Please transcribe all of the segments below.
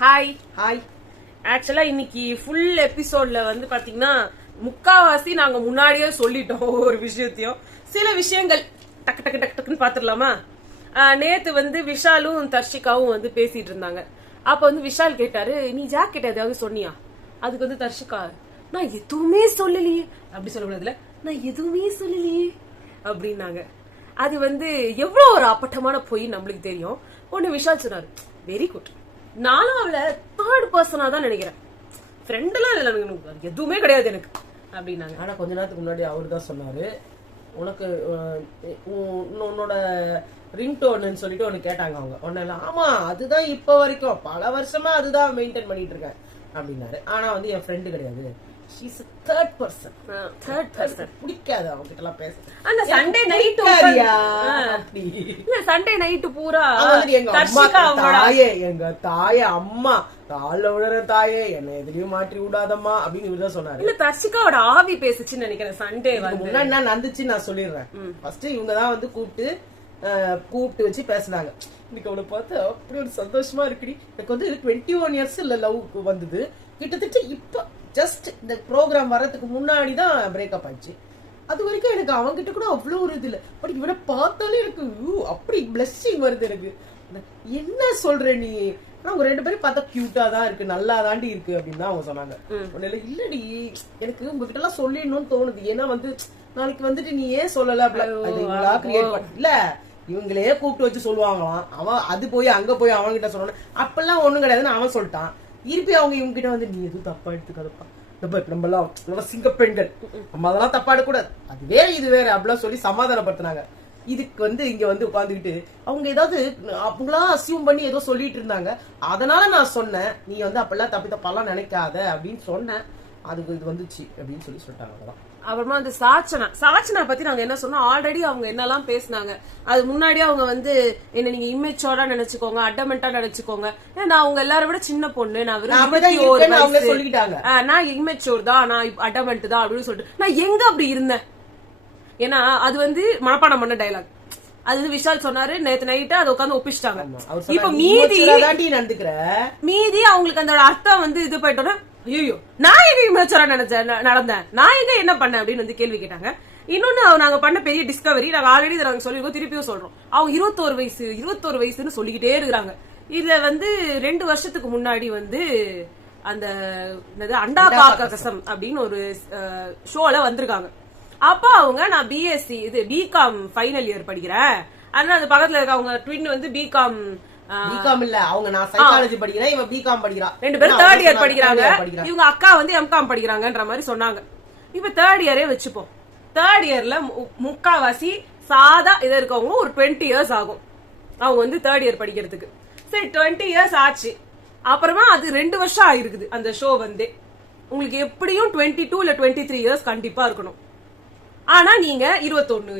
Hi hi. ஆக்சுவலா இன்னைக்கு full எபிசோட்ல வந்து பாத்தீங்கன்னா முக்காவாசி நாங்க முன்னாடியே சொல்லிட்டோம் ஒரு விஷயத்தையும். சில விஷயங்கள் டக்கு டக்கு டக்கு டக்குன்னு பாத்துடலாமா? நேத்து வந்து விஷாலும் தர்ஷிகாவும் வந்து பேசிட்டு இருந்தாங்க. அப்ப வந்து விஷால் கேட்டாரு, நீ ஜாக்கெட் ஏதாவது சொன்னியா? அதுக்கு வந்து தர்ஷிகா, நான் எதுவுமே சொல்லலையே. அப்படி சொல்லக்கூடாதுல, நான் எதுவுமே சொல்லலையே அப்படின்னாங்க. அது வந்து எவ்வளவு ஒரு அப்பட்டமான பொய் நம்மளுக்கு தெரியும். ஒண்ணு விஷால் சொன்னாரு, வெரி குட், நானும் அவளை தேர்ட் பர்சனா தான் நினைக்கிறேன், ஃப்ரெண்ட் எல்லாம் இல்ல, எதுவுமே கிடையாது எனக்கு அப்படின்னாங்க. ஆனா கொஞ்ச நேரத்துக்கு முன்னாடி அவரு தான் சொன்னாரு, உனக்கு உன்னோட ரிங்டோன்னு சொல்லிட்டு ஒன்னு கேட்டாங்க அவங்க. ஒன்னு ஆமா அதுதான் இப்ப வரைக்கும் பல வருஷமா அதுதான் மெயின்டைன் பண்ணிட்டு இருக்கேன் அப்படின்னாரு. ஆனா வந்து என் ஃப்ரெண்டு கிடையாது, ஷீஸ் third person. பிடிக்காது அவங்க கிட்ட எல்லாம் பேச. அந்த சண்டே நைட் அப்படி இல்ல, சண்டே நைட் பூரா எங்க தாய அம்மா கால விடுற தாயே என்ன எதுலயும் மாற்றி விடாதம்மா அப்படின்னு இவர்தான் சொன்னாரு. இல்ல, தர்ஷிகாவோட ஆவி பேசுச்சுன்னு நினைக்கிறேன். சண்டே முன்னாடி நான் நடந்துச்சு நான் சொல்லிடுறேன். ஃபர்ஸ்ட் இவங்கதான் வந்து கூப்பிட்டு வச்சு பேசினாங்க. இன்னைக்கு அவளை பார்த்து அப்படி ஒரு சந்தோஷமா இருக்குடி. எனக்கு வந்து 21 years இல்ல லவ் வந்தது. கிட்டத்தட்ட இப்ப ஜஸ்ட் இந்த ப்ரோக்ராம் வர்றதுக்கு முன்னாடிதான் பிரேக்கப் ஆயிடுச்சு. அது வரைக்கும் எனக்கு அவங்கிட்ட கூட அவ்வளவு ஒரு இது இல்ல. பட் இவனை பார்த்தாலே எனக்கு அப்படி பிளஸ்ஸிங் வருது. எனக்கு என்ன சொல்ற நீ? அவங்க ரெண்டு பேரும் பார்த்தா கியூட்டா தான் இருக்கு, நல்லா தாண்டி இருக்கு அப்படின்னு தான் அவங்க சொன்னாங்க. ஒன்னும் இல்லடி, எனக்கு உங்ககிட்ட எல்லாம் சொல்லிடணும்னு தோணுது. ஏன்னா வந்து நாளைக்கு வந்துட்டு நீ ஏன் சொல்லல கிரியேட் பண்ண இல்ல, இவங்களே கூப்பிட்டு வச்சு சொல்லுவாங்களாம். அவன் அது போய் அங்க போய் அவன்கிட்ட சொல்லணும் அப்பெல்லாம் ஒண்ணும் கிடையாதுன்னு அவன் சொல்லிட்டான். இருப்பி அவங்க இவங்க கிட்ட வந்து நீ எதுவும் தப்பா எடுத்துக்காதப்பா, நம்ம எல்லாம் சிங்க பெண்கள், நம்ம அதெல்லாம் தப்பா எடுக்கூடாது, அது வேற இது வேற அப்படிலாம் சொல்லி சமாதானப்படுத்தினாங்க. இதுக்கு வந்து இங்க வந்து உட்காந்துக்கிட்டு அவங்க ஏதாவது அவங்களா அசியூம் பண்ணி ஏதோ சொல்லிட்டு இருந்தாங்க. அதனால நான் சொன்னேன், நீ வந்து அப்பெல்லாம் தப்பாலாம் நினைக்காத அப்படின்னு சொன்னேன். அதுக்கு இது வந்துச்சு அப்படின்னு சொல்லிட்டாங்க. அவ்வளவுதான். அப்புறமா அந்த சாச்சனா பத்தி நாங்க என்ன சொன்னோம், ஆல்ரெடி அவங்க என்னெல்லாம் பேசினாங்க. அது முன்னாடியே அவங்க வந்து என்ன நீங்க இமேச்சோட நினைச்சுக்கோங்க, அட்டமெண்டா நினைச்சுக்கோங்க, நான் அவங்க எல்லாரும் விட சின்ன பொண்ணு, நான் சொல்லிட்டாங்க, நான் இமேச்சோர் தான், நான் அட்டமெண்ட் தான் அப்படின்னு சொல்லிட்டு நான் எங்க அப்படி இருந்தேன். ஏன்னா அது வந்து மனப்பாடம் பண்ண டைலாக். அது வந்து விஷால் சொன்னாரு நேத்து நைட்டு, அதை உட்காந்து ஒப்பிச்சிட்டாங்க. இப்ப மீதி அவங்களுக்கு அந்த அர்த்தம் வந்து இது போயிட்டோன்னா, ஐயோ நான் எங்க இமேச்சரா நடந்தேன், நான் எங்க என்ன பண்ணேன் அப்படின்னு வந்து கேள்வி கேட்டாங்க. இன்னொன்னு நாங்க பண்ண பெரிய டிஸ்கவரி, நாங்க ஆல்ரெடி நாங்க சொல்லிருக்கோம், திருப்பியும் சொல்றோம். அவங்க 21 வயசுன்னு சொல்லிக்கிட்டே இருக்கிறாங்க. இதுல வந்து 2 வருஷத்துக்கு முன்னாடி வந்து அந்த அண்டா காக்கசம் அப்படின்னு ஒரு ஷோல வந்திருக்காங்க. அப்ப அவங்க நான் பிஎஸ்சி இது பிகாம் ஃபைனல் இயர் படிக்கிறேன், ஆனா அது பக்கத்துல இருக்க அவங்க ட்வின் வந்து பிகாம் இல்ல, அவங்க நான் சைக்காலஜி படிக்கிறேன், இவன் பிகாம் படிக்கிறா, ரெண்டு பேரும் 3rd இயர் படிக்கிறாங்க. இவங்க அக்கா வந்து எம்காம் படிக்கிறாங்கன்ற மாதிரி சொன்னாங்க. இப்ப 3rd இயரே வச்சுப்போம். 3rd இயர்ல முக்காவாசி சாதா இத இருக்கவங்க ஒரு 20 years ஆகும் அவங்க வந்து 3rd இயர் படிக்கிறதுக்கு. சரி 20 years ஆச்சு. அப்புறமா அது 2 வருஷம் ஆயிருக்குது அந்த ஷோ வந்து. உங்களுக்கு எப்படியும் 22 இல்ல 23 years கண்டிப்பா இருக்கணும். ஆனா நீங்க 21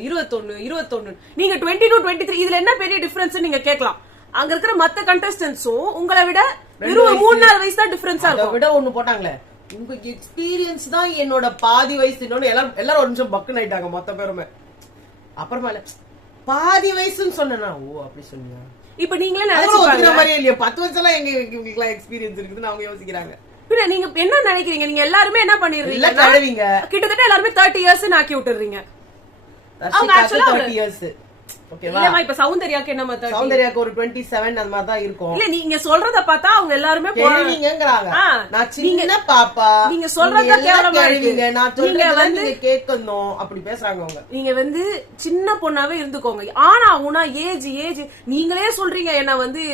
நீங்க 22 23 இதுல என்ன பெரிய டிஃபரன்ஸ் நீங்க கேட்கலாம். அங்க இருக்கிற மத்த கண்டஸ்டன்ஸும் உங்களை விட 3-4 வயசு தான் டிஃபரன்ஸா இருக்கும். விட ஒண்ணு போட்டாங்களே, உங்க எக்ஸ்பீரியன்ஸ் தான் என்னோட பாதி வயசு. இன்னொன்னு எல்லாரும் ஒரு நிமிஷம் பக்குன்னு ஆயிட்டாங்க மொத்த பேருமே. அப்புறமா பாதி வயசுன்னு சொன்னா, ஓ அப்படி சொன்னீங்க. இப்ப நீங்களே நினைச்சுக்கிற மாதிரியே இல்லையா, 10 வருஷம் எல்லாம் எங்க எக்ஸ்பீரியன்ஸ் இருக்குதுன்னு அவங்க யோசிக்கிறாங்க. நீங்க என்ன நினைக்கிறீங்க? நீங்க எல்லாருமே என்ன பண்ணிடுறீங்க, கிட்டத்தட்ட எல்லாருமே 30 years ஆக்கி விட்டுறீங்க. அவங்க ஆக்சுவலா 30 years. இல்லமா இப்ப சௌந்தர்யாக்கு என்ன மாதிரி? சௌந்தர்யாக்கு ஒரு 27 அந்த மாதிரி தான் இருக்கும். இல்ல நீங்க சொல்றத பார்த்தா அவங்க எல்லாருமே போறீங்கங்கறாங்க. நான் சின்ன பாப்பா, நீங்க சொல்றத கேவலமா இருக்கு. நான் சொல்றத நீங்க கேட்கணும் அப்படி பேசுறாங்க அவங்க. நீங்க வந்து சின்ன பொண்ணாவே இருந்துக்கோங்க. ஆனா உனா ஏஜ் நீங்களே சொல்றீங்க என்ன வந்து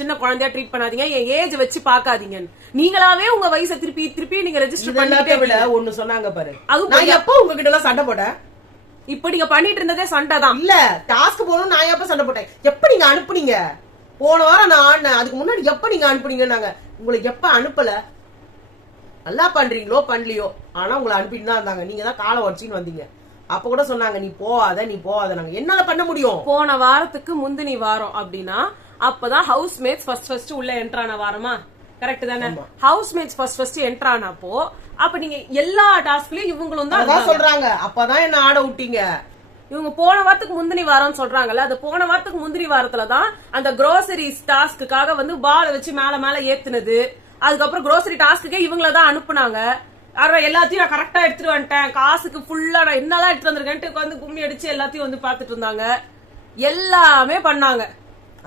சின்ன குழந்தையா ட்ரீட் பண்ணாதீங்க, என் ஏஜ் வச்சு பாக்காதீங்க. நீங்களாவே உங்க வயசை திருப்பி நீங்க ரெஜிஸ்டர் பண்ணிட்டே விட ஒன்னு சொன்னாங்க பாரு. நான் எப்ப உங்ககிட்ட எல்லாம் சண்டை போட்டேன்? இப்ப நீங்க பண்ணிட்டு இருந்ததே சண்டை தான். இல்ல டாஸ்க் போகணும் நான் எப்ப சண்டை போட்டேன்? எப்ப நீங்க அனுப்புனீங்க? போன வாரம் நான் ஆடினேன், அதுக்கு முன்னாடி எப்ப நீங்க அனுப்புனீங்க? நாங்க உங்களுக்கு எப்ப அனுப்பல? நல்லா பண்றீங்களோ பண்ணலையோ, ஆனா உங்களை அனுப்பிட்டு தான் இருந்தாங்க. நீங்க தான் காலை உடச்சின்னு வந்தீங்க. அப்ப கூட சொன்னாங்க நீ போகாத. நாங்க என்னால பண்ண முடியும்? போன வாரத்துக்கு முந்தினி வாரம் அப்படின்னா அப்பதான் ஹவுஸ் மேட்ஸ் ஃபர்ஸ்ட் உள்ள என்ட்ரான வாரமா? கரெக்ட் தானே? ஹவுஸ் மேட்ஸ் ஃபர்ஸ்ட் என்ட்ரானப்போ அப்ப நீங்க எல்லா டாஸ்க்லயும் இவங்களும் தான் சொல்றாங்க. அப்பதான் என்ன ஆட விட்டீங்க. இவங்க போன வாரத்துக்கு முந்தினி வாரம்னு சொல்றாங்கல்ல, அது போன வாரத்துக்கு முந்தினி வாரத்துலதான் அந்த groceries டாஸ்க்குக்காக வந்து பால் வச்சு மேல மேல ஏத்துனது. அதுக்கப்புறம் grocery டாஸ்க்குக்கே இவங்களதான் அனுப்புனாங்க. எல்லாத்தையும் நான் கரெக்டா எடுத்துட்டு வந்துட்டேன், காசுக்கு ஃபுல்லா நான் என்னெல்லாம் எடுத்து வந்திருக்கேன்ட்டு உட்காந்து கும்மி அடிச்சு எல்லாத்தையும் வந்து பாத்துட்டு இருந்தாங்க. எல்லாமே பண்ணாங்க.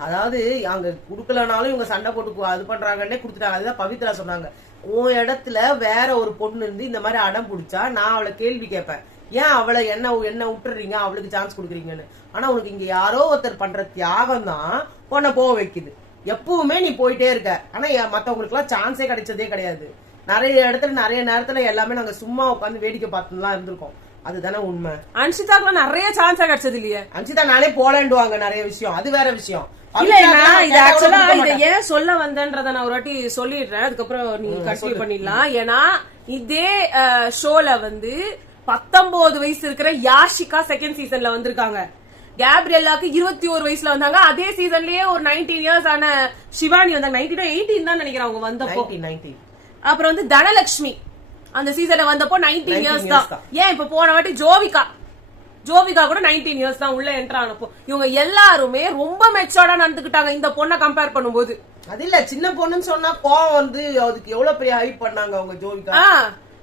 அதாவது அங்க குடுக்கலனாலும் இவங்க சண்டை போட்டு அது பண்றாங்கன்னே குடுத்துட்டாங்க. அதுதான் பவித்ரா சொன்னாங்க, உன் இடத்துல வேற ஒரு பொண்ணு இருந்து இந்த மாதிரி அடம் பிடிச்சா நான் அவளை கேள்வி கேட்பேன், ஏன் அவளை என்ன விட்டுறீங்க, அவளுக்கு சான்ஸ் கொடுக்குறீங்கன்னு. ஆனா உனக்கு இங்க யாரோ ஒருத்தர் பண்ற தியாகம் தான் உன்னை போக வைக்குது. எப்பவுமே நீ போயிட்டே இருக்க. ஆனா மத்தவங்களுக்கு எல்லாம் சான்ஸே கிடைச்சதே கிடையாது. நிறைய இடத்துல நிறைய நேரத்துல எல்லாமே நாங்க சும்மா உட்காந்து வேடிக்கை பார்த்துலாம் இருந்திருக்கோம். அதுதானே உண்மை. அன்ஷிதாக்கு நிறைய சான்ஸா கிடைச்சது இல்லையே. அன்ஷிதா நானே போலண்டுவாங்க நிறைய விஷயம், அது வேற விஷயம். இல்ல நான் இது ஆக்சுவலா இத ஏன் சொல்ல வந்தேன்றத நான் ஒரு வாட்டி சொல்லிடுறேன், அதுக்கப்புறம் நீங்க கண்டினியூ பண்ணிடலாம். ஏன்னா இதே ஷோல வந்து 19 வயசு இருக்கிற யாஷிகா செகண்ட் சீசன்ல வந்திருக்காங்க. கேப்ரியலாக்கு 21 வயசுல வந்தாங்க. அதே சீசன்லயே ஒரு 19 இயர்ஸ் ஆன சிவானி வந்தாங்க. 18 தான் நினைக்கிறேன் அவங்க வந்தப்போ. அப்புறம் வந்து தனலட்சுமி அந்த சீசன்ல வந்தப்போ 19 இயர்ஸ் தான். ஏன் இப்ப போன வாட்டி ஜோவிகா கூட 19 இயர்ஸ் தான் உள்ள என்டர் ஆனப்போ. இவங்க எல்லாருமே ரொம்ப மெச்சோர்டா நடந்துக்கிட்டாங்க இந்த பொண்ணை கம்பேர் பண்ணும்போது. அது இல்ல சின்ன பொண்ணுன்னு சொன்னா கோவம் வந்து அதுக்கு எவ்வளவு பெரிய ஹைப் பண்ணாங்க அவங்க ஜோவிகா.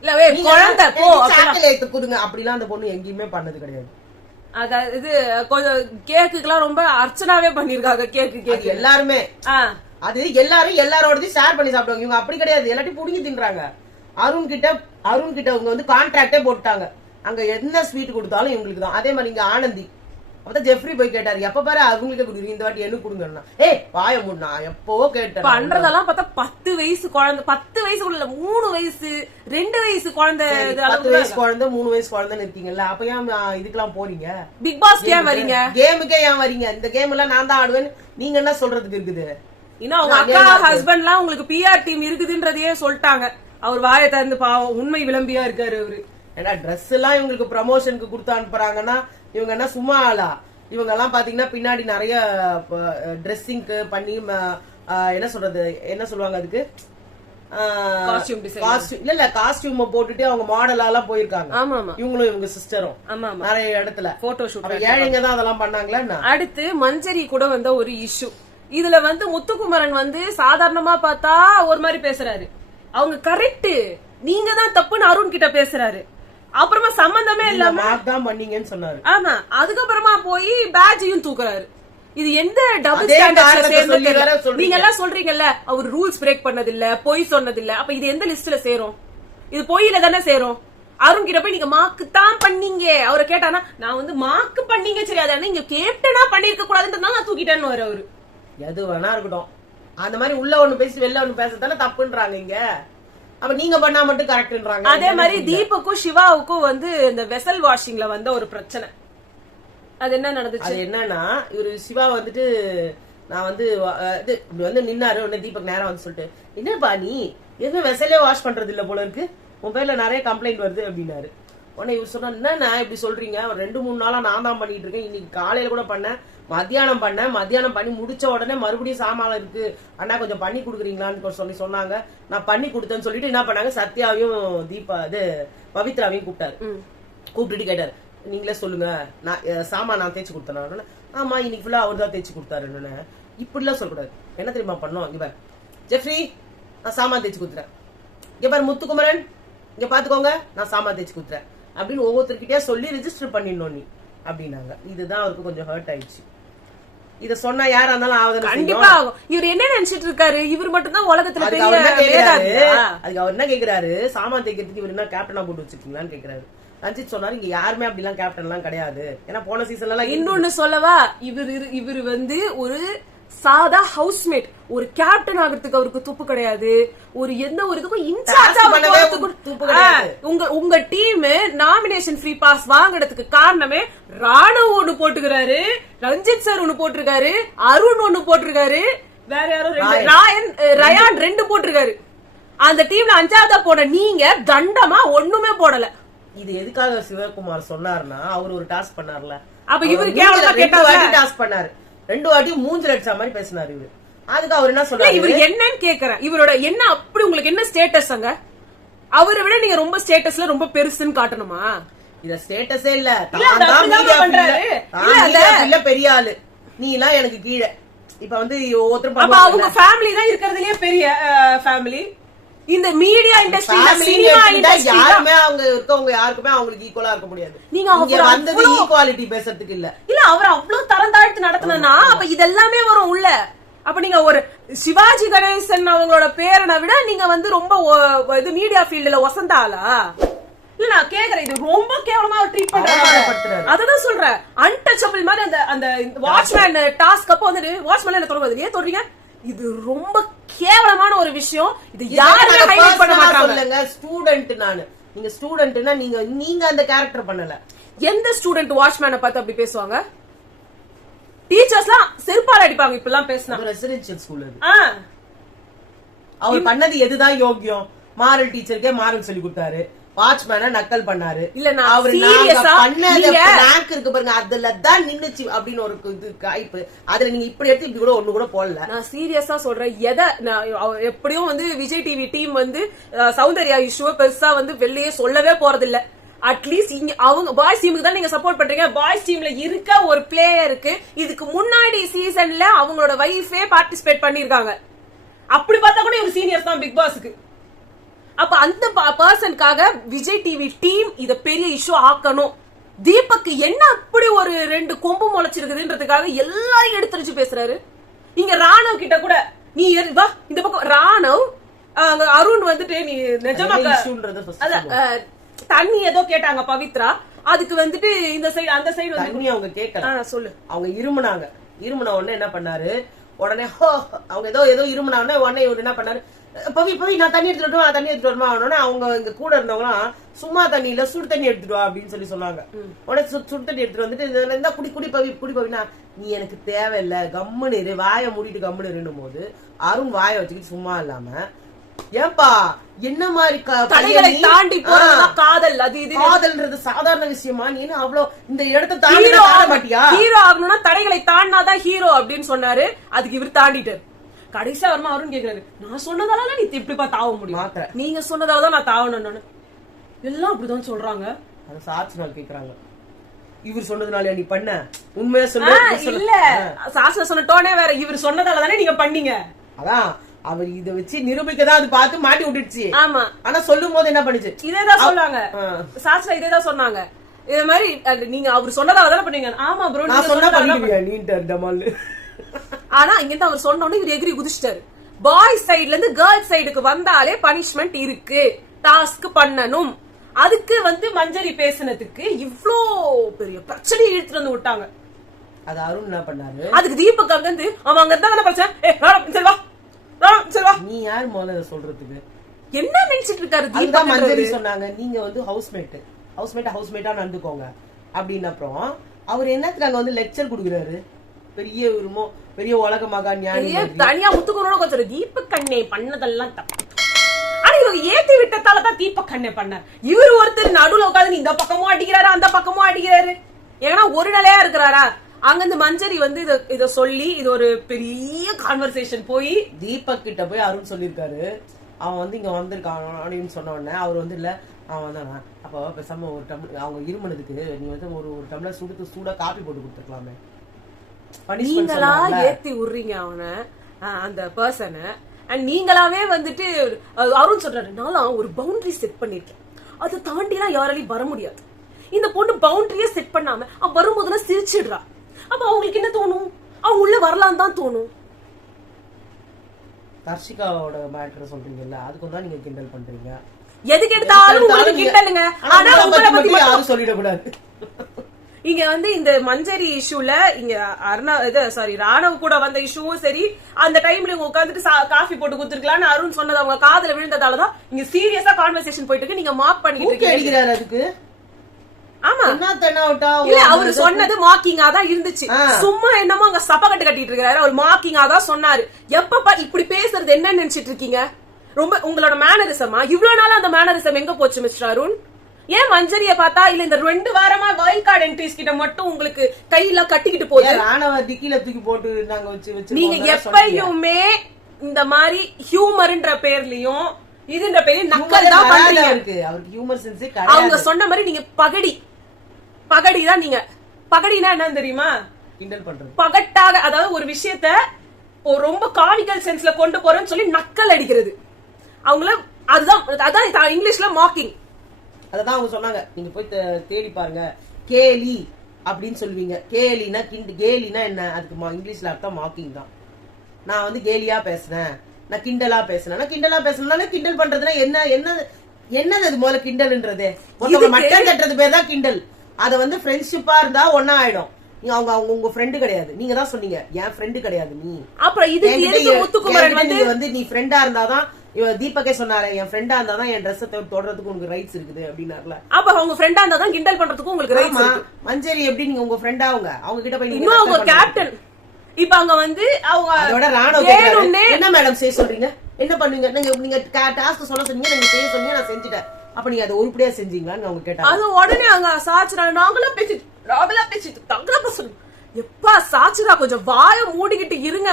இல்ல குழந்தை போ சாக்லேட் கொடுங்க அப்படிலாம் அந்த பொண்ணு எங்கேயுமே பண்ணது கிடையாது. அதாவது கொஞ்சம் கேக்குக்கெல்லாம் ரொம்ப அர்ச்சனாவே பண்ணிருக்காங்க. கேக்கு எல்லாருமே அது எல்லாரோடதையும் ஷேர் பண்ணி சாப்பிடுவாங்க. இவங்க அப்படி கிடையாது, எல்லாத்தையும் புடுங்கி தின்றாங்க. அருண் கிட்ட அவங்க வந்து கான்ட்ராக்டே போட்டாங்க, அங்க என்ன ஸ்வீட் கொடுத்தாலும் இவங்களுக்கு தான். அதே மாதிரி இங்க ஆனந்தி அப்பதான் ஜெஃப்ரி போய் கேட்டாரு, எப்ப பாரு அவங்களுக்கே கொடுக்குறீங்க, இந்த வாட்டி என்ன கொடுங்கன்னா வாய முன்னா எப்பவோ கேட்டேன். பண்றதெல்லாம் பார்த்தா 10 வயசு குழந்தை, 10 வயசு உள்ள 3 வயசு 2 வயசு குழந்தை, 10 வயசு குழந்தை 3 வயசு குழந்தைன்னு இருக்கீங்கல்ல, அப்ப ஏன் இதுக்கெல்லாம் போறீங்க? பிக் பாஸ் ஏன் வரீங்க? கேமுக்கே ஏன் வரீங்க? இந்த கேம் எல்லாம் நான் தான் ஆடுவேன், நீங்க என்ன சொல்றதுக்கு இருக்குது? இன்னும் அவங்க அக்கா ஹஸ்பண்ட் எல்லாம் உங்களுக்கு பிஆர் டீம் இருக்குதுன்றதையே சொல்லிட்டாங்க. அவர் வாயை திறந்து பாவம் உண்மை விளம்பியா இருக்காரு அவரு. ஏன்னா ட்ரெஸ் எல்லாம் இவங்களுக்கு ப்ரமோஷனுக்கு கொடுத்து அனுப்புறாங்கன்னா இவங்க என்ன சும்மா ஆளா? இவங்க எல்லாம் பாத்தீங்கன்னா பின்னாடி நிறைய ட்ரெஸ்ஸிங்க்கு பண்ணி என்ன சொல்லுவாங்க அதுக்கு இல்ல காஸ்டியூம் போட்டுட்டு அவங்க மாடலாலாம் போயிருக்காங்க. இவங்களும் இவங்க சிஸ்டரும் நிறைய இடத்துல போட்டோ ஷூட். ஏழைங்க தான் அதெல்லாம் பண்ணாங்களா? அடுத்து மஞ்சரி கூட வந்த ஒரு இஷ்யூ. இதுல வந்து முத்துக்குமரன் வந்து சாதாரணமா பார்த்தா ஒரு மாதிரி பேசுறாரு, அவங்க கரெக்ட், நீங்க தான் தப்புன்னு அருண் கிட்ட பேசுறாரு. அப்புறமா சம்பந்தமே இல்லாம பண்ணீங்கன்னு சொன்னாரு. ஆமா, அதுக்கப்புறமா போய் பேட்ஜையும் தூக்குறாரு. இது எந்த டபுள் ஸ்டாண்டர்ட்? நீங்க எல்லாம் சொல்றீங்கல்ல அவர் ரூல்ஸ் பிரேக் பண்ணது இல்ல, பொய் சொன்னது இல்ல, அப்ப இது எந்த லிஸ்ட்ல சேரும்? இது பொய்யில தானே சேரும். அருண் கிட்ட போய் நீங்க மாக்கு தான் பண்ணீங்க அவரை கேட்டானா, நான் வந்து மாக்கு பண்ணீங்க சரி, அத நீங்க கேப்டனா பண்ணிருக்க கூடாதுன்றதுனால நான் தூக்கிட்டேன்னு வர அவரு. எது வேணா இருக்கட்டும், அந்த மாதிரி உள்ள ஒண்ணு பேசி வெளில ஒண்ணு பேசத்தானே தப்புன்றாங்க இங்க. அப்ப நீங்க பண்ணா மட்டும் கரெக்ட்ன்றாங்க. அதே மாதிரி தீபக்கும் சிவாவுக்கும் வந்து இந்த வெசல் வாஷிங்ல வந்த ஒரு பிரச்சனை. அது என்ன நடந்துச்சு? அது என்னன்னா, இவரு சிவா வந்துட்டு நான் வந்து வந்து நின்னாரு. உடனே தீபக் நேரம் வந்து சொல்லிட்டு, என்னப்பா நீ எதுவும் வெசலே வாஷ் பண்றது இல்ல போல இருக்கு, உன் பேர்ல நிறைய கம்ப்ளைண்ட் வருது அப்படின்னாரு. உடனே இவர் சொன்னா, என்ன இப்படி சொல்றீங்க, ஒரு 2-3 நாளா நான் தான் பண்ணிட்டு இருக்கேன், இன்னைக்கு காலையில கூட பண்ணேன், மத்தியானம் பண்ணி முடிச்ச உடனே மறுபடியும் சாமான் இருக்கு அண்ணா கொஞ்சம் பண்ணி கொடுக்குறீங்களான்னு சொன்னாங்க. நான் பண்ணி கொடுத்தேன்னு சொல்லிட்டு என்ன பண்ணாங்க, சத்யாவையும் பவித்ராவையும் கூப்பிட்டுட்டு கேட்டாரு, நீங்களே சொல்லுங்க நான் சாமான் நான் தேய்ச்சி கொடுத்தேன். ஆமா இன்னைக்கு ஃபுல்லா அவர் தான் தேய்ச்சி கொடுத்தாருன்னு. இப்படிலாம் சொல்லக்கூடாது. என்ன தெரியுமா பண்ணோம், இங்க பாரு ஜெஃப்ரி நான் சாமான் தேய்ச்சி கொடுத்துறேன், இங்க பாரு முத்துக்குமரன் இங்க பாத்துக்கோங்க நான் சாமான் தேய்ச்சி கொடுத்துறேன் அப்படின்னு ஒவ்வொருத்தருக்கிட்டே சொல்லி ரெஜிஸ்டர் பண்ணிடணும் நீ அப்படின்னாங்க. இதுதான் அவருக்கு கொஞ்சம் ஹர்ட் ஆயிடுச்சு. இத சொன்னா யாரா இருந்தாலும் ஆகுது. கண்டிப்பா ஆகும். இவர் என்ன நினைச்சிட்டு இருக்காரு, இவர் மட்டும் தான் உலகத்துல பெரிய அதுக்கு அவர் என்ன கேக்குறாரு, சாமான் தேய்க்கிறதுக்கு இவர் என்ன கேப்டனா போட்டு வச்சிருக்கீங்களான்னு கேக்குறாரு. ரஞ்சித் சொன்னாரு, இங்க யாருமே அப்படி எல்லாம் கேப்டன் எல்லாம் கிடையாது. ஏன்னா போன சீசன்ல எல்லாம் இன்னொன்னு சொல்லவா, இவரு வந்து ஒரு சாதா ஹவுஸ்மேட், ஒரு கேப்டன் ஆகிறதுக்கு அவருக்கு துப்பு கிடையாது, ஒரு எந்த ஒரு இதுக்கும் இன்சார்ஜா உங்க டீம் நாமினேஷன் ஃப்ரீ பாஸ் வாங்குறதுக்கு காரணமே ராணுவ ஒண்ணு போட்டுக்கிறாரு, ரஞ்சித் சார் ஒண்ணு போட்டிருக்காரு, அருண் ஒண்ணு போட்டிருக்காரு, வேற யாரும் ரயான் 2 போட்டிருக்காரு. அந்த டீம்ல 5ஆவதா போட நீங்க தண்டமா ஒண்ணுமே போடல. இது எதுக்காக சிவகுமார் சொன்னாருன்னா, அவர் ஒரு டாஸ்க் பண்ணார்ல, அப்ப இவரு கேவலமா கேட்டாரு, டாஸ்க் பண்ணாரு 2 வாட்டி மூஞ்சில அடிச்ச மாதிரி பேசினாரு இவரு. அதுக்கு அவர் என்ன சொல்றாரு, இவர் என்னன்னு கேக்குறேன், இவரோட என்ன அப்படி உங்களுக்கு என்ன ஸ்டேட்டஸ் அங்க? அவரை விட நீங்க ரொம்ப ஸ்டேட்டஸ்ல ரொம்ப பெருசுன்னு காட்டணுமா? இத ஸ்டேட்டஸே இல்ல, இல்ல, அது அப்படிதான் பண்றாரு. இல்ல பெரிய ஆளு, நீ எல்லாம் எனக்கு கீழே. இப்ப வந்து ஒவ்வொருத்தரும் அப்ப அவங்க ஃபேமிலி தான் இருக்கிறதுலயே பெரிய ஃபேமிலி. இந்த மீடியா இண்டஸ்ட்ரியில, சினிமா இண்டஸ்ட்ரி யாருமே அவங்க இருக்கவங்க யாருக்குமே அவங்களுக்கு ஈக்குவலா இருக்க முடியாது. நீங்க இங்க வந்தது ஈக்குவாலிட்டி பேசுறதுக்கு இல்ல. இல்ல, அவர் அவ்வளவு தரம் தாழ்த்து நடத்தினா அப்ப இதெல்லாமே வரும் உள்ள. அப்ப நீங்க ஒரு சிவாஜி கணேசன் அவங்களோட பேரனை விட நீங்க வந்து ரொம்ப இது மீடியா ஃபீல்டுல வசந்தாளா? இல்ல நான் கேக்குறேன், இது ரொம்ப கேவலமா ட்ரீட் பண்றாங்க. அததான் சொல்றேன், அன்டச்சபிள் மாதிரி. அந்த அந்த வாட்ச்மேன் டாஸ்க் அப்போ வந்து வாட்ச்மேன் என்ன தொடர்பு ஏன் சொல்றீங்க? இது ரொம்ப கேவலமான ஒரு விஷயம். இது யாருமே ஹைலைட் பண்ண மாட்டாங்க. ஸ்டூடண்ட் நானு, நீங்க ஸ்டூடண்ட்னா நீங்க அந்த கேரக்டர் பண்ணல. எந்த ஸ்டூடண்ட் வாட்ச்மேனை பார்த்து அப்படி பேசுவாங்க? டீச்சர்ஸ்லாம் செருப்பால அடிப்பாங்க இப்ப எல்லாம் பேசினா. ரெசிடென்ஷியல் ஸ்கூல் அது. அவர் பண்ணது எதுதான் யோக்கியம்? மாரல் டீச்சருக்கே மாரல் சொல்லி கொடுத்தாரு, வாட்ச்மேன நக்கல் பண்ணாரு. இல்ல நான் அவரு சீரியஸா பண்ணது பிராங்க் இருக்கு பாருங்க, அதுல தான் நின்னுச்சு அப்படின்னு ஒரு இது காய்ப்பு. அதுல நீங்க இப்படி எடுத்து இப்படி கூட ஒண்ணு கூட போடல. நான் சீரியஸா சொல்றேன். எப்படியும் வந்து விஜய் டிவி டீம் வந்து சௌந்தர்யா இஷ்யூ பெருசா வந்து வெளியே சொல்லவே போறது இல்ல. அட்லீஸ்ட் இங்க அவங்க பாய்ஸ் டீமுக்கு தான் நீங்க சப்போர்ட் பண்றீங்க. பாய்ஸ் டீம்ல இருக்க ஒரு பிளேயருக்கு இதுக்கு முன்னாடி சீசன்ல அவங்களோட வைஃபே பார்ட்டிசிபேட் பண்ணிருக்காங்க. அப்படி பார்த்தா கூட இவங்க சீனியர்ஸ் தான் பிக் பாஸ்க்கு. அப்ப அந்த பர்சனுக்காக விஜய் டிவி டீம் இத பெரிய இஷ்யூ ஆக்கணும். தீபக் என்ன அப்படி ஒரு 2 கொம்பு முளைச்சிருக்குதுன்றதுக்காக எல்லாரும் எடுத்துரிச்சு பேசுறாரு. இங்க ராணவ் கிட்ட கூட நீ வா இந்த பக்கம் ராணவ் அருண் வந்துட்டு நீ நிஜமா தண்ணி ஏதோ கேட்டாங்க பவித்ரா, அதுக்கு வந்துட்டு இந்த சைடு அந்த சைடு தண்ணி அவங்க கேட்கல. சொல்லு. அவங்க இருமுனாங்க. இருமுன உடனே என்ன பண்ணாரு, உடனே அவங்க ஏதோ இருமுன உடனே இவரு என்ன பண்ணாரு, பவி நான் தண்ணி எடுத்துட்டு வா, தண்ணி எடுத்துட்டு வருமா. அவங்க இங்க கூட இருந்தவங்களாம் சும்மா தண்ணி இல்ல சுடு தண்ணி எடுத்துட்டு வா அப்படின்னு சொல்லி சொன்னாங்க. உடனே சுடு தண்ணி எடுத்துட்டு வந்துட்டு குடி பவினா நீ எனக்கு தேவையில்ல, கம்முன்னு இரு, வாயை மூடிட்டு கம்முன்னு இருந்தும் போது அருண் வாயை வச்சுக்கிட்டு சும்மா இல்லாம ஏன்பா என்ன மாதிரி தாண்டி காதல், அது இது காதல்ன்றது சாதாரண விஷயமா? நீ அவ்வளவு இந்த இடத்தை தாண்டி மாட்டியா? ஹீரோ ஆகணும்னா தடைகளை தாண்டாதான் ஹீரோ அப்படின்னு சொன்னாரு. அதுக்கு இவர் தாண்டிட்டு கடைசியா வருமா அருண் கேக்குறாரு, நான் சொன்னதால நீ இப்படிப்பா தாவ முடியும், நீங்க சொன்னதாலதான் நான் தாவணும். எல்லாம் அப்படிதான் சொல்றாங்க. அது சாட்சி நாள் கேக்குறாங்க, இவர் சொன்னதுனால நீ பண்ண உண்மையா சொல்ல இல்ல. சாட்சி சொன்ன டோனே வேற, இவர் சொன்னதால தானே நீங்க பண்ணீங்க. அதான் அவர் இத வச்சு நிரூபிக்கதான் அது பார்த்து மாட்டி விட்டுடுச்சு. ஆமா, ஆனா சொல்லும் போது என்ன பண்ணுச்சு, இதேதான் சொன்னாங்க. சாஸ்திரா இதேதான் சொன்னாங்க. இது மாதிரி நீங்க அவர் சொன்னதால தானே பண்ணீங்க. ஆமா ப்ரோ, நான் சொன்னா பண்ணிடுவியா நீ? ஆனா இங்க இருந்து அவர் சொன்ன உடனே இவர் எகிரி குதிச்சிட்டாரு. பாய்ஸ் சைடுல இருந்து கேர்ள்ஸ் சைடுக்கு வந்தாலே பனிஷ்மெண்ட் இருக்கு, டாஸ்க் பண்ணணும். அதுக்கு வந்து மஞ்சரி பேசினதுக்கு இவ்ளோ பெரிய பிரச்சனையை இழுத்துட்டு வந்து விட்டாங்க. அது அருண் என்ன பண்ணாரு, அதுக்கு தீபக் அங்க இருந்து அவன் அங்க இருந்தா பிரச்சனை. நீ யார் முதல்ல சொல்றதுக்கு? என்ன நினைச்சிட்டு இருக்காரு தீபக்? மஞ்சரி சொன்னாங்க நீங்க வந்து ஹவுஸ்மேட்டா நடந்துக்கோங்க அப்படின்னு. அப்புறம் அவர் என்னத்துக்கு அங்க வந்து லெக்சர் கொடுக்குறாரு, பெரிய உலக மகா ஞானி தனியா முத்துக்கணும். கொஞ்சம் தீபக் கண்ணே பண்ணதெல்லாம் தப்பு. ஆனா இவங்க ஏத்தி விட்டதாலதான் தீபக் கண்ணே பண்ண. இவரு ஒருத்தர் நடுவுல உட்காந்து இந்த பக்கமும் அடிக்கிறாரு அந்த பக்கமும் அடிக்கிறாரு. ஏன்னா ஒரு நிலையா இருக்கிறாரா? அங்கிருந்து மஞ்சரி வந்து இத சொல்லி இது ஒரு பெரிய கான்வர்சேஷன் போய் தீபக் கிட்ட போய் அருண் சொல்லிருக்காரு, அவன் வந்து இங்க வந்திருக்கான் அப்படின்னு சொன்ன உடனே அவர் வந்து இல்ல அவன் வந்தானா, அப்ப பேசாம ஒரு டம்ளர் அவங்க இருமனதுக்கு நீ வந்து ஒரு டம்ளர் சூடா காபி போட்டு கொடுத்துருக்கலாமே. நீங்களா ஏத்தி விடுறீங்க அவனை, அந்த பர்சனை. அண்ட் நீங்களாவே வந்துட்டு அருண் சொல்றாரு, நான் ஒரு பவுண்டரி செட் பண்ணிருக்கேன், அதை தாண்டிலாம் யாராலையும் வர முடியாது. இந்த பொண்ணு பவுண்டரியே செட் பண்ணாம அவ வரும்போதுலாம் சிரிச்சிடுறா. அப்ப அவங்களுக்கு என்ன தோணும், அவங்க உள்ள வரலாம் தான் தோணும். தர்ஷிகாவோட மேட்டர் சொல்றீங்கல்ல, அதுக்கு தான் நீங்க கிண்டல் பண்றீங்க. எதுக்கு எடுத்தாலும் உங்களுக்கு கிண்டலுங்க. ஆனா உங்களை பத்தி யாரும் சொல்லிடக்கூடாது. இங்க வந்து இந்த மஞ்சரி இஷ்யூல இங்க ராணவ் கூட வந்த இஷ்யூவும் சரி, அந்த டைம்ல இவங்க உட்காந்துட்டு காஃபி போட்டு குடுத்துருக்கலாம்னு அருண் சொன்னது அவங்க காதுல விழுந்ததாலதான் இங்க சீரியஸா கான்வர்சேஷன் போயிட்டு இருக்கு. நீங்க மார்க் பண்ணிட்டு இருக்கீங்க அதுக்கு. ஆமா, இல்ல அவரு சொன்னது மார்க்கிங்கா தான் இருந்துச்சு. சும்மா என்னமோ அங்க சப்பக்கட்டு கட்டிட்டு இருக்காரு. அவர் மார்க்கிங்கா தான் சொன்னாரு. எப்ப இப்படி பேசுறது என்ன நினைச்சிட்டு இருக்கீங்க? ரொம்ப உங்களோட மேனரிசமா? இவ்வளவு நாள் அந்த மேனரிசம் எங்க போச்சு மிஸ்டர் அருண்? ஏன் மஞ்சரிய பார்த்தா இல்ல இந்த 2 வாரமா வைல்ட் கார்டு என்ட்ரிஸ் கிட்ட மட்டும் உங்களுக்கு கையில கட்டிக்கிட்டு போகுது? தூக்கி போட்டு நாங்க வச்சு நீங்க எப்பயுமே இந்த மாதிரி ஹியூமர்ன்ற பேர்லயும் இதுன்ற பேர்லயும் நக்கல் தான் பண்றீங்க. அவருக்கு ஹியூமர் சென்ஸ் அவங்க சொன்ன மாதிரி நீங்க பகடி பகடி தான் நீங்க. பகடினா என்னன்னு தெரியுமா? கிண்டல் பண்றது. பகட்டாக, அதாவது ஒரு விஷயத்த ரொம்ப காமிக்கல் சென்ஸ்ல கொண்டு போறேன்னு சொல்லி நக்கல் அடிக்கிறது. அவங்கள அதான் இங்கிலீஷ்ல மாக்கிங். அததான் அவங்க சொன்னாங்க, நீங்க போய் தேடி பாருங்க. கேலி அப்படின்னு சொல்லுவீங்க. கேலினா கேலினா என்ன? அதுக்கு இங்கிலீஷ்ல அர்த்தம் மாக்கிங் தான். நான் வந்து கேலியா பேசுறேன், நான் கிண்டலா பேசுறேன். நான் கிண்டலா பேசுறேன்னா கிண்டல் பண்றதுன்னா என்னது அது முதல்ல கிண்டல்ன்றது? மட்டன் கட்டுறது பேர் தான் கிண்டல். அத வந்து ஃப்ரெண்ட்ஷிப்பா இருந்தா ஒன்னா ஆயிடும். நீங்க அவங்க உங்க ஃப்ரெண்டு கிடையாது. நீங்க தான் சொன்னீங்க என் ஃப்ரெண்டு கிடையாது நீ. அப்புறம் இது முத்துக்குமரன் வந்து நீ ஃப்ரெண்டா இருந்தாதான், தீபக்கே சொன்னாரு என் ஃப்ரெண்டா இருந்தாதான் என் ட்ரெஸ் தொடறதுக்கு உங்களுக்கு ரைட்ஸ் இருக்குது அப்படின்னாருல. அப்ப அவங்க ஃப்ரெண்டா இருந்தாதான் கிண்டல் பண்றதுக்கு உங்களுக்கு ரைட்ஸ் இருக்கு. மஞ்சரி எப்படி நீங்க உங்க ஃப்ரெண்டா அவங்க கிட்ட போய் இன்னும் அவங்க கேப்டன். இப்ப அங்க வந்து அவங்க அதோட ராணுவ என்ன மேடம் செய்ய சொல்றீங்க? என்ன பண்ணுவீங்க? நீங்க டாஸ்க் சொல்ல சொன்னீங்க, நீங்க செய்ய சொன்னீங்க, நான் செஞ்சுட்டேன். அப்ப நீங்க அதை உருப்படியா செஞ்சீங்களான்னு அவங்க கேட்டாங்க. அது உடனே அங்க சாச்சுரா நாங்களா பேசிட்டு தங்களா பேசணும். எப்பா சாச்சுரா கொஞ்சம் வாய மூடிக்கிட்டு இருங்க.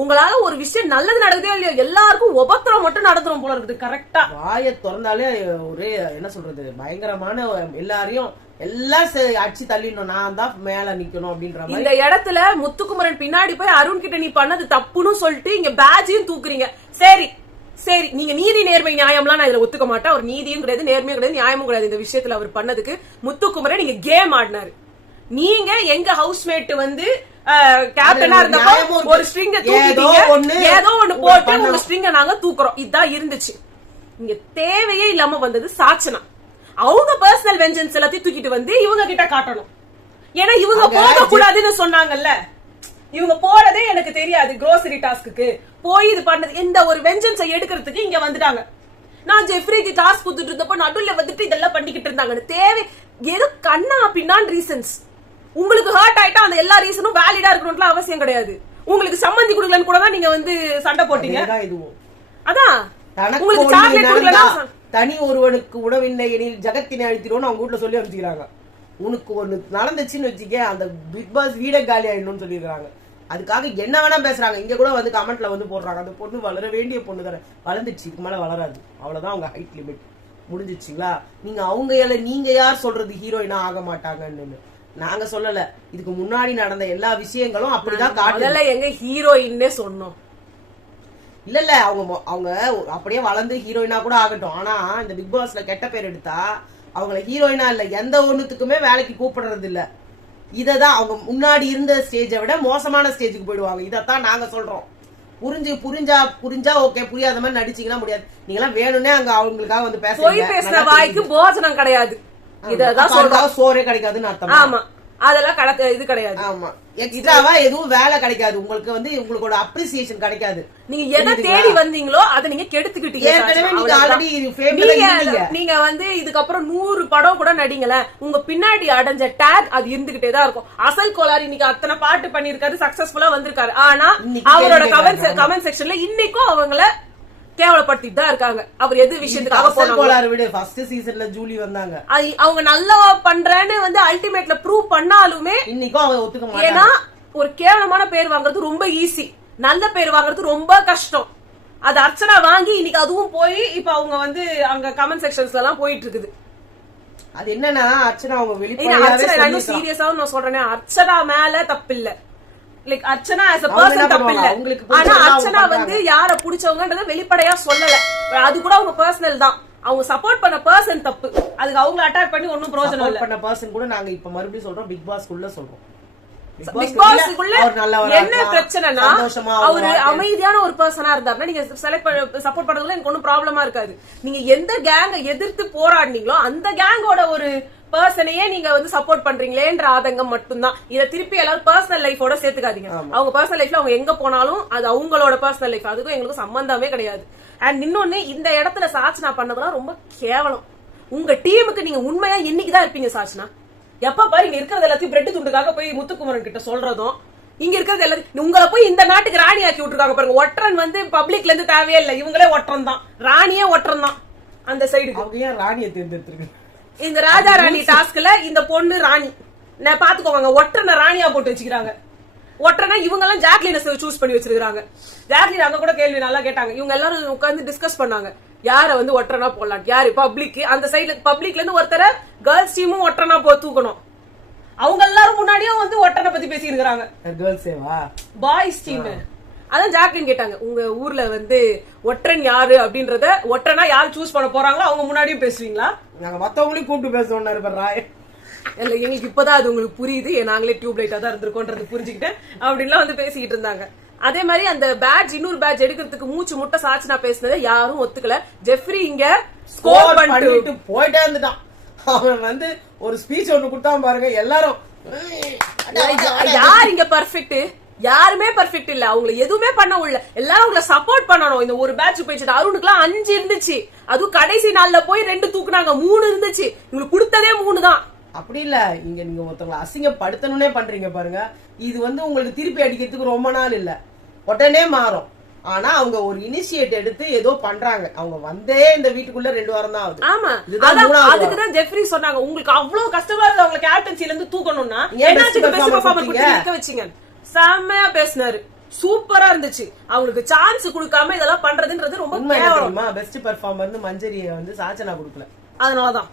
உங்களால ஒரு விஷயம் நல்லது நடக்குதே இல்லையோ எல்லாருக்கும் உபத்திரம் மட்டும் நடந்துரும் போல இருக்குது. கரெக்டா வாய திறந்தாலே ஒரே என்ன சொல்றது பயங்கரமான எல்லாரையும் எல்லாம் அடிச்சு தள்ளிடணும், நான் தான் மேல நிக்கணும் அப்படின்ற மாதிரி. இந்த இடத்துல முத்துக்குமரன் பின்னாடி போய் அருண் கிட்ட நீ பண்ணது தப்புன்னு சொல்லிட்டு இங்க பேட்ஜையும் தூக்குறீங்க. சரி நீங்க நீதி நேர்மை நியாயம்லாம் நான் இதுல ஒத்துக்க மாட்டேன். அவர் நீதியும் கிடையாது, நேர்மையும் கிடையாது, நியாயமும் கிடையாது. இந்த விஷயத்துல அவர் பண்ணதுக்கு முத்துக்குமரன் நீங்க கேம் ஆடினாரு. நீங்க எங்க ஹவுஸ்மேட் வந்து கேப்டனா இருந்தப்போ ஒரு ஸ்ட்ரிங்க தூக்கிட்டீங்க, ஏதோ ஒண்ணு போட்டு உங்க ஸ்ட்ரிங்க நாங்க தூக்குறோம். இதுதான் இருந்துச்சு. இங்க தேவையே இல்லாம வந்தது சாச்சனா. அவங்க பர்சனல் வெஞ்சன்ஸ் எல்லாத்தையும் தூக்கிட்டு வந்து இவங்க கிட்ட காட்டணும். ஏன்னா இவங்க போக கூடாதுன்னு சொன்னாங்கல்ல. இவங்க போறதே எனக்கு தெரியாது குரோசரி டாஸ்க்கு போய் இது பண்ணது. இந்த ஒரு வெஞ்சன்ஸை எடுக்கிறதுக்கு இங்க வந்துட்டாங்க. நான் ஜெஃப்ரிக்கு டாஸ்க் கொடுத்துட்டு இருந்தப்போ நடுவுல வந்துட்டு இதெல்லாம் பண்ணிக்கிட்டு இருந்தாங்க. தேவை ஏதோ கண்ணா பின்னான் ரீசன்ஸ். உங்களுக்கு ஹர்ட் ஆயிட்டா அந்த எல்லா ரீசனும் வேலிடா இருக்கணும்னு அவசியம் கிடையாது. உங்களுக்கு சம்மந்தி கொடுக்கலன்னு கூட தான் நீங்க வந்து சண்டை போட்டீங்க. அதான் உங்களுக்கு சாக்லேட் கொடுக்கலன்னா தனி ஒருவனுக்கு உணவில்லை எனில் ஜகத்தினை அழித்திடுவோம் அவங்க வீட்டுல சொல்லி அனுப்பிச்சுக்கிறாங்க. உனக்கு ஒண்ணு நடந்துச்சுன்னு வச்சுக்க அந்த பிக் பாஸ் வீட காலி ஆயிடணும்னு சொல்லிருக்காங்க. அதுக்காக என்ன வேணா பேசுறாங்க. இங்க கூட வந்து கமெண்ட்ல வந்து போடுறாங்க அந்த பொண்ணு வளர வேண்டிய பொண்ணு தானே, வளர்ந்துச்சு, இதுக்கு மேல வளராது, அவ்வளவுதான் அவங்க ஹைட் லிமிட் முடிஞ்சிச்சுங்களா. நீங்க யார் சொல்றது ஹீரோயினா ஆக மாட்டாங்கன்னு நாங்க சொல்லல. இதுக்கு முன்னாடி நடந்த எல்லா விஷயங்களும் அப்படிதான் காட்டல. எங்க ஹீரோயின்னே சொன்னோம். இல்ல அவங்க அப்படியே வளர்ந்து ஹீரோயினா கூட ஆகட்டும். ஆனா இந்த பிக் பாஸ்ல கெட்ட பேர் எடுத்தா அவங்கள ஹீரோயினா இல்ல எந்த ஒண்ணுத்துக்குமே வேலைக்கு கூப்பிடுறது இல்ல. இததான் அவங்க முன்னாடி இருந்த ஸ்டேஜை விட மோசமான ஸ்டேஜுக்கு போயிடுவாங்க. இதத்தான் நாங்க சொல்றோம். புரிஞ்சா ஓகே, புரியாத மாதிரி நடிச்சீங்கன்னா முடியாது. நீங்க எல்லாம் வேணும்னே அங்க அவங்களுக்காக வந்து பேசுற வாய்க்கு போஜனம் கிடையாது. இததான் சொல்றோம். சோறே கிடைக்காதுன்னு அர்த்தம். ஆமா, அதெல்லாம் இது கிடையாது. ஆமா, எக்ஸ்ட்ராவா எதுவும் வேலை கிடைக்காது உங்களுக்கு. வந்து உங்களோட அப்ரிசியேஷன் கிடைக்காது. நீங்க எதை தேடி வந்தீங்களோ அதை நீங்க கெடுத்துக்கிட்டீங்க. நீங்க வந்து இதுக்கப்புறம் 100 படம் கூட நடிங்கள, உங்க பின்னாடி அடைஞ்ச டேக் அது இருந்துகிட்டே தான் இருக்கும். அசல் கோளாறு இன்னைக்கு அத்தனை பாட்டு பண்ணிருக்காரு, சக்சஸ்ஃபுல்லா வந்திருக்காரு. ஆனா அவரோட கமெண்ட் செக்ஷன்ல இன்னைக்கும் அவங்கள கேவலப்படுத்திட்டு தான் இருக்காங்க. அவர் எது விஷயத்துக்காக போனாங்க. ஃபர்ஸ்ட் சீசன்ல ஜூலி வந்தாங்க, அவங்க நல்லா பண்றேன்னு வந்து அல்டிமேட்ல ப்ரூவ் பண்ணாலுமே இன்னைக்கும் அவங்க ஒத்துக்க மாட்டாங்க. ஏன்னா ஒரு கேவலமான பேர் வாங்குறது ரொம்ப ஈஸி, நல்ல பேர் வாங்குறது ரொம்ப கஷ்டம். அது அர்ச்சனா வாங்கி இன்னைக்கு அதுவும் போய் இப்ப அவங்க வந்து அங்க கமெண்ட் செக்ஷன்ஸ்ல எல்லாம் போயிட்டு இருக்குது. அது என்னன்னா அர்ச்சனா அவங்க வெளிப்படையாவே சீரியஸா நான் சொல்றேன், அர்ச்சனா மேல தப்பு இல்ல. Like Archana as a person தப்பு இல்ல. ஆனா அர்ச்சனா வந்து யார புடிச்சவங்கன்றத வெளிப்படையா சொல்லல. அது கூட அவங்க பர்சனல் தான். அவங்க சப்போர்ட் பண்ண பர்சன் தப்பு. அதுக்கு அவங்க அட்டாக் பண்ணி ஒன்னும் பிரயோஜனம் இல்ல. பண்ண பர்சன் கூட நாங்க இப்ப மறுபடியும் சொல்றோம், பிக் பாஸ் குள்ள சொல்றோம். பிக் பாஸ்க்குள்ள என்ன பிரச்சனைனா அவரு அமைதியான ஒரு பர்சனா இருந்தாருன்னா நீங்க சப்போர்ட் பண்றதுல எனக்கு ஒன்னும் ப்ராப்ளமா இருக்காது. நீங்க எந்த கேங்க எதிர்த்து போராடினீங்களோ அந்த கேங்கோட ஒரு பர்சனையே நீங்க வந்து சப்போர்ட் பண்றீங்களேன்ற ஆதங்கம் மட்டும்தான். இதை திருப்பி எல்லாரும் பர்சனல் லைஃபோட சேர்த்துக்காதீங்க. அவங்க பர்சனல் லைஃப்ல அவங்க எங்க போனாலும் அது அவங்களோட பர்சனல் லைஃப், அதுக்கும் எங்களுக்கு சம்பந்தமே கிடையாது. அண்ட் இன்னொன்னு, இந்த இடத்துல சாச்சனா பண்ணதெல்லாம் ரொம்ப கேவலம். உங்க டீமுக்கு நீங்க உண்மையா என்னைக்குதான் இருப்பீங்க சாச்சனா? எப்ப பாரு இங்க இருக்கிறது எல்லாத்தையும் பிரெட் துண்டுக்காக போய் முத்துக்குமரன் கிட்ட சொல்றதும், இங்க இருக்கிறது எல்லாத்தையும் உங்களை போய் இந்த நாட்டுக்கு ராணி ஆக்கி விட்டுருக்காங்க பாருங்க. ஒற்றன் வந்து பப்ளிக்ல இருந்து தேவையே இல்லை, இவங்களே ஒற்றன் தான், ராணியே ஒற்றன் தான். அந்த சைடு அவங்க ஏன் ராணியை தேர்ந்தெடுத்திருக்கு? இந்த ராஜா ராணி டாஸ்க்ல இந்த பொண்ணு ராணி பாத்துக்கோங்க, ஒற்றனை ராணியா போட்டு வச்சுக்கிறாங்க. ஒற்றனை இவங்க எல்லாம் ஜாக்லினை சூஸ் பண்ணி வச்சிருக்காங்க. ஜாக்லின் அங்க கூட கேள்வி நல்லா கேட்டாங்க. இவங்க எல்லாரும் உட்கார்ந்து டிஸ்கஸ் பண்ணாங்க, யார வந்து ஒற்றனா போடலாம், யாரு பப்ளிக் அந்த சைடுல பப்ளிக்ல இருந்து ஒருத்தர கேர்ள்ஸ் டீமும் ஒற்றனா தூக்கணும். அவங்க எல்லாரும் முன்னாடியும் வந்து ஒற்றனை பத்தி பேசி இருக்காங்க. கேர்ள்ஸேவா பாய்ஸ் டீம். அதான் ஜாக்லின் கேட்டாங்க, உங்க ஊர்ல வந்து ஒற்றன் யாரு அப்படின்றத, ஒற்றனா யாரு சூஸ் பண்ண போறாங்களோ அவங்க முன்னாடியும் பேசுவீங்களா? நாங்க மத்தவங்களையும் கூப்பிட்டு பேசுவோம் ராய். இல்ல எங்களுக்கு இப்பதான் அது உங்களுக்கு புரியுது, நாங்களே டியூப் லைட்டா தான் இருந்திருக்கோன்றது புரிஞ்சுக்கிட்டேன் அப்படின்லாம் வந்து பேசிக்கிட்டு இருந்தாங்க. அதே மாதிரி அந்த பேட்ச் இன்னொரு பேட்ச் எடுக்கிறதுக்கு மூச்சு முட்டை சாட்சி நான் பேசினதை யாரும் ஒத்துக்கல. ஜெஃப்ரி இங்க ஸ்கோர் பண்ணிட்டு போயிட்டே இருந்துட்டான். அவன் வந்து ஒரு ஸ்பீச் ஒண்ணு கொடுத்தான் பாருங்க, எல்லாரும் யார் இங்க பர்ஃபெக்ட்? யாருமே பர்ஃபெக்ட் இல்ல. அவங்க எதுவுமே பண்ண உள்ள, எல்லாரும் அவங்கள சப்போர்ட் பண்ணணும். இந்த ஒரு பேட்ச் போயிடுச்சு. அருணுக்குலாம் 5 இருந்துச்சு, அதுவும் கடைசி நாள்ல போய் 2 தூக்குனாங்க, 3 இருந்துச்சு. இவங்களுக்கு கொடுத்ததே 3 தான். அப்படி இல்ல, இங்க நீங்க ஒருத்தவங்களை அசிங்கப்படுத்தணும்னே பண்றீங்க பாருங்க. இது வந்து உங்களுக்கு திருப்பி அடிக்கிறதுக்கு ரொம்ப நாள் இல்ல, உடனே மாறும். ஆனா அவங்க ஒரு இனிஷியேட் எடுத்து ஏதோ பண்றாங்க. அவங்க வந்தே இந்த வீட்டுக்குள்ள 2 வாரம் தான் ஆகுது. ஆமா, அதுக்குதான் ஜெஃப்ரி சொன்னாங்க, உங்களுக்கு அவ்வளவு கஷ்டமா இருக்கு அவங்க கேப்டன்சில இருந்து தூக்கணும்னா என்னாச்சு பெஸ்ட் பெர்ஃபார்மர் கொடுத்து நிக்க வச்சீங்க. செம்மையா பேசினாரு, சூப்பரா இருந்துச்சு. அவங்களுக்கு சான்ஸ் கொடுக்காம இதெல்லாம் பண்றதுன்றது ரொம்ப கேவலம். பெஸ்ட் பெர்ஃபார்மர்னு மஞ்சரியை வந்து சாச்சனா கொடுக்கல, அதனாலதான்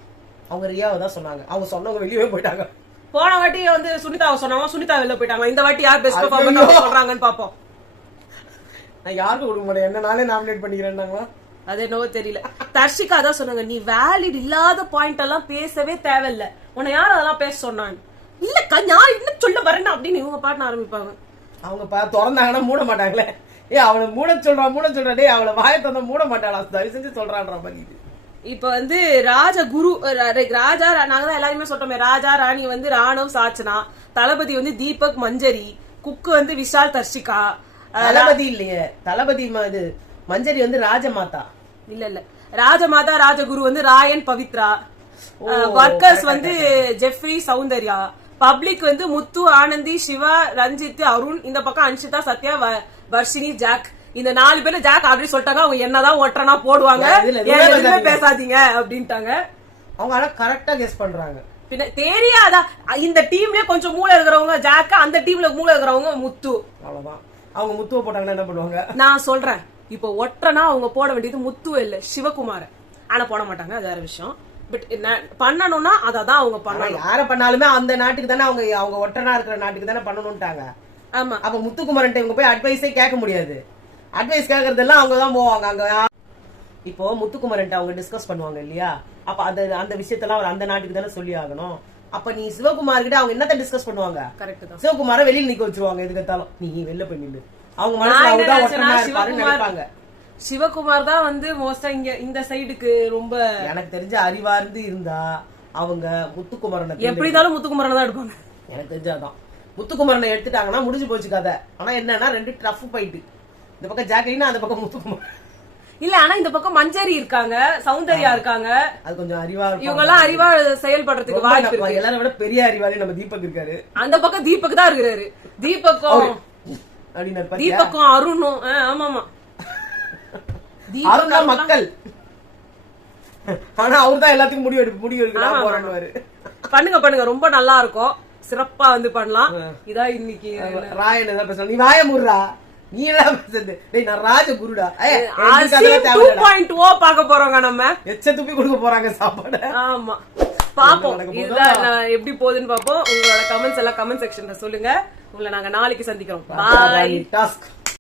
அவங்க ரியாவை தான் சொன்னாங்க. அவங்க சொன்னவங்க வெளியே போயிட்டாங்க. போன வாட்டி வந்து சுனிதாவை சொன்னாங்க, சுனிதா வெளில போயிட்டாங்க. இந்த வாட்டி யார் பெஸ்ட் பெர்ஃபார்மர் சொல்றாங்கன்னு பாப்போம். நான் யாருக்கும் கொடுக்க மாட்டேன், என்ன நானே நாமினேட் பண்ணிக்கிறேன்னாங்களா, அது என்னவோ தெரியல. தர்ஷிகா தான் சொன்னாங்க, நீ வேலிட் இல்லாத பாயிண்ட் எல்லாம் பேசவே தேவையில்ல, உன்னை யாரும் அதெல்லாம் பேச சொன்னாங்க. இல்லக்கா நான் இன்னும் சொல்ல வரேன் அப்படின்னு இவங்க பாட்டு ஆரம்பிப்பாங்க. அவங்க திறந்தாங்கன்னா மூட மாட்டாங்களே. அவளை மூட சொல்றா டே, அவளை வாய திறந்த மூட மாட்டாளா, தயவு செஞ்சு சொல்றான்ற மாதிரி. இப்ப வந்து ராஜகுரு ராஜா, நாங்க தான் எல்லாருமே சொல்றோமே, ராஜா ராணி வந்து ராணவ் சாச்சனா, தளபதி வந்து தீபக் மஞ்சரி, குக்கு வந்து விஷால் தர்ஷிகா. தளபதி இல்லையே, தளபதி இது மஞ்சரி வந்து ராஜமாதா. இல்ல ராஜமாதா ராஜகுரு வந்து ராயன் பவித்ரா, ஒர்க்கர்ஸ் வந்து ஜெஃப்ரி சௌந்தர்யா, பப்ளிக் வந்து முத்து ஆனந்தி சிவா ரஞ்சித் அருண், இந்த பக்கம் அன்ஷிதா சத்யா வர்ஷினி ஜாக். இந்த 4 பேர்ல ஜாக் ஆல்ரெடி சொல்லிட்டாங்க அவங்க என்னதான் ஒற்றனா போடுவாங்க, எதுவுமே பேசாதீங்க அப்படின்ட்டாங்க. அவங்க ஆனா கரெக்டா கெஸ் பண்றாங்க. பின்ன தெரியாதா, இந்த டீம்லயே கொஞ்சம் மூளை இருக்கிறவங்க ஜாக், அந்த டீம்ல மூளை இருக்கிறவங்க முத்து. அவ்வளவுதான். அவங்க முத்துவ போட்டாங்கன்னா என்ன பண்ணுவாங்க? நான் சொல்றேன், இப்ப ஒற்றனா அவங்க போட வேண்டியது முத்துவ இல்ல சிவகுமார. ஆனா போட மாட்டாங்க, அது வேற விஷயம். பட் பண்ணணும்னா அதான் அவங்க பண்ணணும். யார பண்ணாலுமே அந்த நாட்டுக்கு தானே அவங்க ஒற்றனா இருக்கிற நாட்டுக்கு தானே பண்ணணும்ட்டாங்க. ஆமா, அப்ப முத்துக்குமாரன் இவங்க போய் அட்வைஸே கேட்க முடியாது. அட்வைஸ் கேட்கறதெல்லாம் அவங்கதான் போவாங்க அங்க. இப்போ முத்துக்குமாரன் அவங்க டிஸ்கஸ் பண்ணுவாங்க இல்லையா, அப்ப அந்த விஷயத்தெல்லாம் அவர் அந்த நாட்டுக்கு தானே சொல்லி ஆகணும். அப்ப நீ சிவகுமார் கிட்ட அவங்க என்னத்த டிஸ்கஸ் பண்ணுவாங்க? கரெக்ட் தான். சிவகுமார வெளியில நிக்க வச்சிருவாங்க, எதுக்கத்தாலும் நீ வெளில போய் நில்லு. அவங்க மனசுல நினைப்பாங்க. சிவகுமார் தான் வந்து மோஸ்டா இங்க இந்த சைடுக்கு ரொம்ப எனக்கு தெரிஞ்ச அறிவார்ந்து இருந்தா அவங்க முத்துக்குமரனை எப்படி இருந்தாலும் முத்துக்குமரனை தான் எடுப்பாங்க. எனக்கு தெரிஞ்சாதான் முத்துக்குமரனை எடுத்துட்டாங்கன்னா முடிஞ்சு போச்சு கதை. ஆனா என்னன்னா 2 டஃப் ஃபைட், இந்த பக்கம் ஜாக்லினா, அந்த பக்கம் முத்துக்குமரன். இல்ல ஆனா இந்த பக்கம் மஞ்சரி இருக்காங்க, சௌந்தர்யா இருக்காங்க, அது கொஞ்சம் அறிவா, இவங்க எல்லாம் அறிவா செயல்படுறதுக்கு வாய்ப்பு இருக்கு. எல்லாரும் விட பெரிய அறிவாளி நம்ம தீபக் இருக்காரு, அந்த பக்கம் தீபக் தான் இருக்கிறாரு. தீபக்கும் தீபக்கும் அருணும். ஆமாமா, அருண் மக்கள். ஆனா அவர் தான் எல்லாத்துக்கும் முடிவு எடுக்கலாம் போறாரு. பண்ணுங்க ரொம்ப நல்லா இருக்கும், சிறப்பா வந்து பண்ணலாம். இதான் இன்னைக்கு ராயன் ஏதாவது பேசலாம். நீ வாய முடுறா, நீ எல்லாம் பேசுறது. நான் ராஜகுருடா 2.0 பாக்க போறோங்க. நம்ம எச்ச துப்பி கொடுக்க போறாங்க சாப்பாடு. ஆமா, பாப்போம் இதுதான் எப்படி போகுதுன்னு பாப்போம். உங்களோட கமெண்ட்ஸ் எல்லாம் கமெண்ட் செக்ஷன்ல சொல்லுங்க. உங்களை நாங்க நாளைக்கு சந்திக்கிறோம். பாய்.